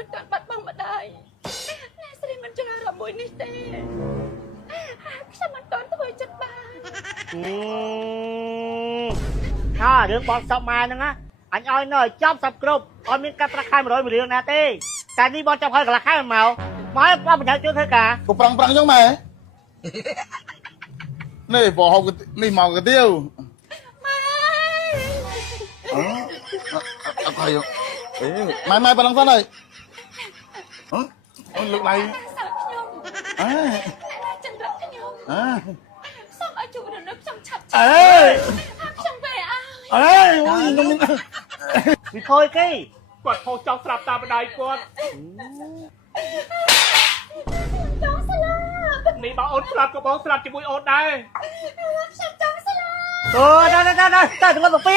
មិនទាន់បាត់បង់ម្ដាយអ្នកស្រីមិនចង់រមួយនេះទេខ្ញុំមិនទាន់ធ្វើចិត្តបានរឿងបនសពម៉ែហ្នឹងណាអញឲ្យនៅចាប់សពគ្រប់អត់មានកាត់ប្រាក់ខែ100រៀលណាទេតែនេះបនចាប់ហើយកន្លះខែមកបងបញ្ហាជួយធ្វើការក៏ប្រឹងចឹងម៉ែនេះបោហូបនេះមកកាទៀវអត់ហើយម៉ែប្រឹងសិនហើយអូលើកដៃចង្រឹកខ្ញុំសូមឲ្យជួបរនឹកខ្ញុំឆាប់ខ្ញុំvềខ្ញុំវាខូចគេគាត់ខុសចង់ស្រាប់តាមម្ដាយគាត់ចង់ស្លាប់នេះបើអូនស្លាប់ក៏បងស្លាប់ជាមួយអូនដែរខ្ញុំចង់ស្លាប់ទៅទៅទៅពី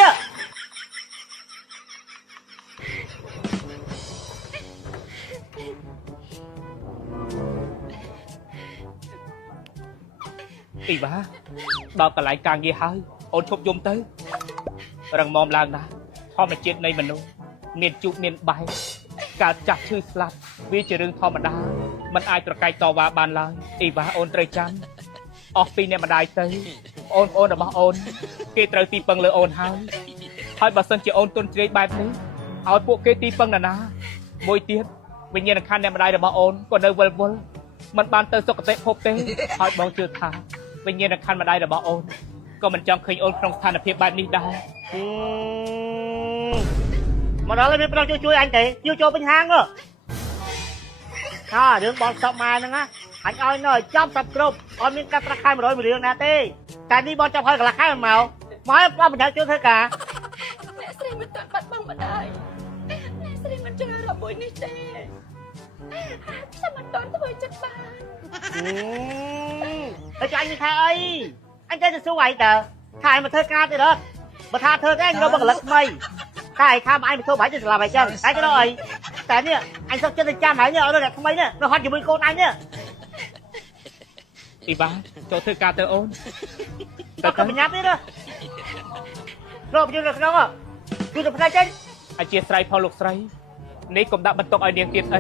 អីបាដល់កន្លែងការងារហើយអូនឈប់យំទៅរឹងមាំឡើងណាធម្មជាតិនៃមនុស្សមានជុកមានបែកការចាស់ឈឺស្លាប់វាជារឿងធម្មតាมันអាចប្រកែកតវ៉ាបានឡើយអីបាអូនត្រូវចាំអស់ពីអ្នកម្ដាយទៅអូនរបស់អូនគេត្រូវទីពឹងលើអូនហើយបើសិនជាអូនទុនជ្រាយបែបនេះឲ្យពួកគេទីពឹងណាមួយទៀតវិញ្ញាណក្ខន្ធអ្នកម្ដាយរបស់អូនក៏នៅវិលវល់มันបានទៅសុគតិភពទេហើយបងជឿថាវិញ្ញាណក្ខន្ធម្ដាយរបស់អូនក៏មិនចង់ឃើញអូនក្នុងស្ថានភាពបែបនេះដែរមកដល់មានប្រងជួយអញទេចូលពេញហាងរឿងបនសពម៉ែហ្នឹងណាអញឲ្យនៅចាប់សពគ្រប់អត់មានកាត់ប្រាក់ខែ100រៀលណាទេតែនេះបងចាប់ហើយកន្លះខែមកបងបញ្ហាជួយធ្វើការអ្នកស្រីមិនទាន់បាត់បង់ម្ដាយអ្នកស្រីមិនចង់រមួយនេះទេខ្ញុំមិនទាន់ធ្វើចិត្តបានហើយចាញ់នេះខែអីអញចេះទៅសួរអីតើខែមកធ្វើការទេដល់បើថាធ្វើទេអញរកបង្កលឹកថ្មីតែឯខាំអញទៅធ្វើបាច់ទៅស្លាប់អីចឹងតែទៅអីតែនេះអញសុខចិត្តទៅចាំហើយនេះឲ្យអ្នកថ្មីនេះនៅហត់ជាមួយកូនអញនេះពីបាចូលធ្វើការទៅអូនទៅកញ្ញាទៀតរកយើងនៅក្នុងគឺទៅផ្នែកចេញអធិស្ឋានផលលោកស្រីនេះកុំដាក់បន្ទុកឲ្យនាងទៀតអី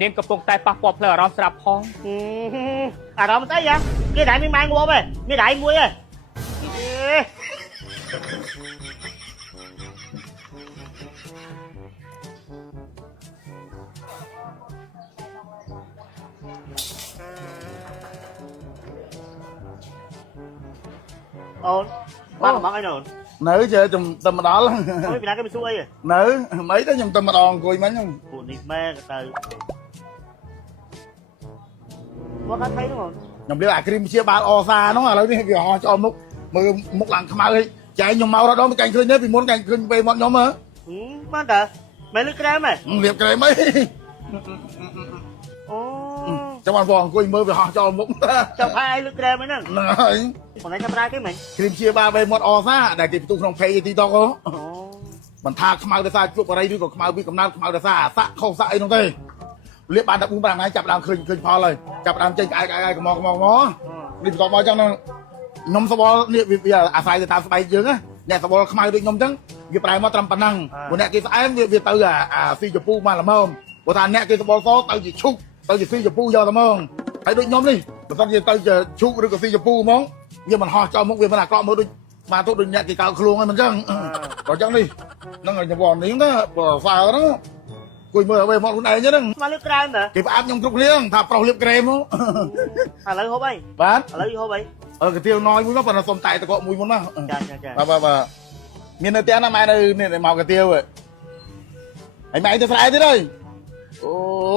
នាងកំពុងតែប៉ះពាល់ផ្លូវអារម្មណ៍ស្រាប់ផងអារម្មណ៍ស្អីហ៎គេដែរមានម៉ែងួបទេមានដៃមួយទេអូនបានមកអីនោះនៅចេះខ្ញុំទៅមកដល់អូយពីណាគេមិនសួរអីនៅមិនទៅខ្ញុំទៅម្ដងអង្គុយមិញហ្នឹងពួកនេះម៉ែក៏ទៅមកកាត់ថៃនោះខ្ញុំលាអាគ្រីមព្យាបាលអសាហ្នឹងឥឡូវនេះវាហោះចោលមុខមើលមុខឡើងខ្មៅហិចចែខ្ញុំមករត់ដល់មិនកាញ់ឃើញទេពីមុនកាញ់ឃើញពេលមកខ្ញុំហ៎បានតើមែនលឺក្រែមហ៎លៀបក្រែមអីអូចាំបានបងអង្គុយមើលវាហោះចោលមុខចាំផែលឺក្រែមហ្នឹងហើយបងឯងចាំប្រើគេមិនគ្រីមព្យាបាលពេលមាត់អសាដែលគេផ្ទុះក្នុងពេកទីតកអូមិនថាខ្មៅដោយសារជក់បរិយឬក៏ខ្មៅពីកំណើតខ្មៅដោយសារអាសាក់ខុសសាក់អីនោះទេលាបបាន14 5ថ្ងៃចាប់ដើមឃើញផលហើយចាប់ដើមចេញក្អែកកំងនេះបន្តមកចឹងខ្ញុំសបល់នេះវាអាស្រ័យទៅតាមស្បែកយើងណាអ្នកសបល់ខ្មៅដូចខ្ញុំចឹងវាប្រែមកត្រឹមប៉ុណ្ណឹងព្រោះអ្នកគេស្អែមវាទៅអាស៊ីជពូមកល្មមព្រោះថាអ្នកគេសបល់សទៅជាឈុកទៅជាស៊ីជពូយកតែហ្មងហើយដូចខ្ញុំនេះបើសិនជាទៅជាឈុកឬក៏ស៊ីជពូហ្មងវាមិនហោះចោលមុខវាមិនអាក្រក់មើលដូចស្មាទុដូចអ្នកគេកោខ្លួនហ្នឹងមិនចឹងបើចឹងនេះហ្នឹងហើយខ្ញុំបងនេះណាបើសើហ្នឹងគួយមើលឲ្យមកខ្លួនឯងហ្នឹងមកលឺក្រែមតើគេផ្អាប់ខ្ញុំគ្រប់គ្នាថាប្រុសលៀបក្រែមហ៎ឥឡូវហូបអីបាទឥឡូវហូបអីកាទៀវណយមួយមកប៉ុន្តែសុំតែតកមួយមុនមកចាបាទមាននៅផ្ទះណាម៉ែនៅនេះមកកាទៀវហើយម៉ែទៅស្រែទៀតហើយអូ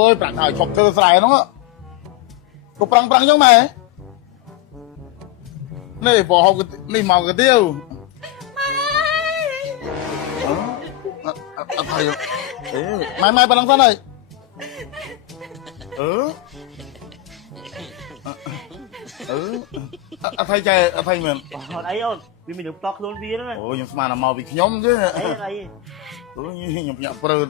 យប្រាក់ហើយឈប់ធ្វើស្រែហ្នឹងក៏ប្រឹងចឹងម៉ែនេះបោហូបនេះមកកាទៀវអត់ហើយម៉ែប្រឹងសិនហើយអត់ហើយចែអត់ហើយមែនអត់អីអូនវាមាននឹងផ្ដោះខ្លួនវាហ្នឹងអូខ្ញុំស្មានតែមកពីខ្ញុំទេអីអូខ្ញុំញាក់ព្រើត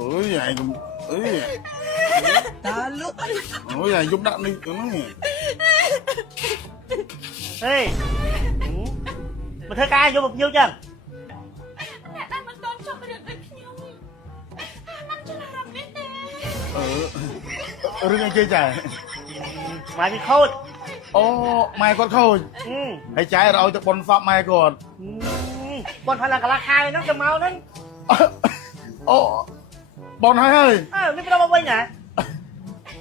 អូយឯងអើយតាលុកអូយឯងយំដាក់នេះហ្នឹង เฮ้ยมาเธอกายอยู่แบบnhiêu chăng អ្នកដែលមិនទាន់ចង់រឿងដូចខ្ញុំมันច្រឡំនេះទេ រឿងអីគេចា mà bị khôi អូម៉ែគាត់ខូចហើយចែឲ្យទៅបនសពម៉ែគាត់ con phải là cả lá khai nó cho mau nó អូបនហើយ នេះប្រមវិញហ៎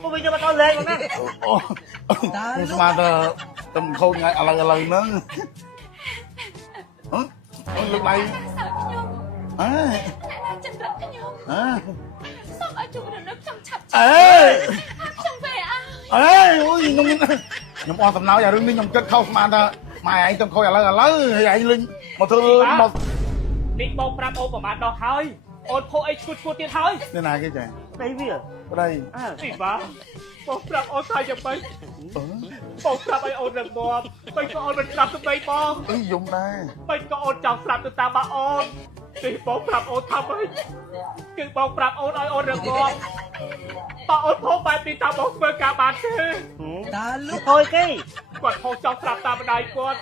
ពុំវិញមកតលេងមកណា អូស្មានតែតំខូចថ្ងៃឥឡូវហ្នឹងអូលើកដៃ សើខ្ញុំ អើ អ្នកដែលចង្រិតខ្ញុំ អើ សូមឲ្យជួបរនឹកខ្ញុំឆាប់ អើ ខ្ញុំvềអើ អើអូយខ្ញុំអស់សំណោចអារឿងនេះខ្ញុំគិតខុសស្មានថាម៉ែឯងតំខូចឥឡូវហើយឯងលេងមកធ្វើមក នេះបងប្រាប់អូនប្រហែលដល់ហើយអូនភក់អីឈួតទៀតហើយ នេះណាគេចា đây vì ប្តី នេះបាទបងប្រាប់អូនថាយ៉ាងម៉េចបងប្រាប់ឲ្យអូនរឹងមាំមិនក៏អូនមិនស្ដាប់ទៅបីបង អីយំដែរ មិនក៏អូនចង់ស្ដាប់ទៅតាមបាអូននេះបងប្រាប់អូនថាម៉េចគឺបងប្រាប់អូនឲ្យអូនរឹងមាំបើអូនភក់បែបនេះតើបងធ្វើការបានទេ thôi cái គាត់ហៅចង់ស្ដាប់តាមម្ដាយគាត់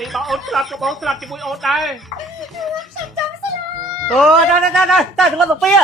នេះបើអូនស្ដាប់ក៏បងស្ដាប់ជាមួយអូនដែរ ខ្ញុំចង់ស្លាប់ đó đó đó đó tới đừng có một phía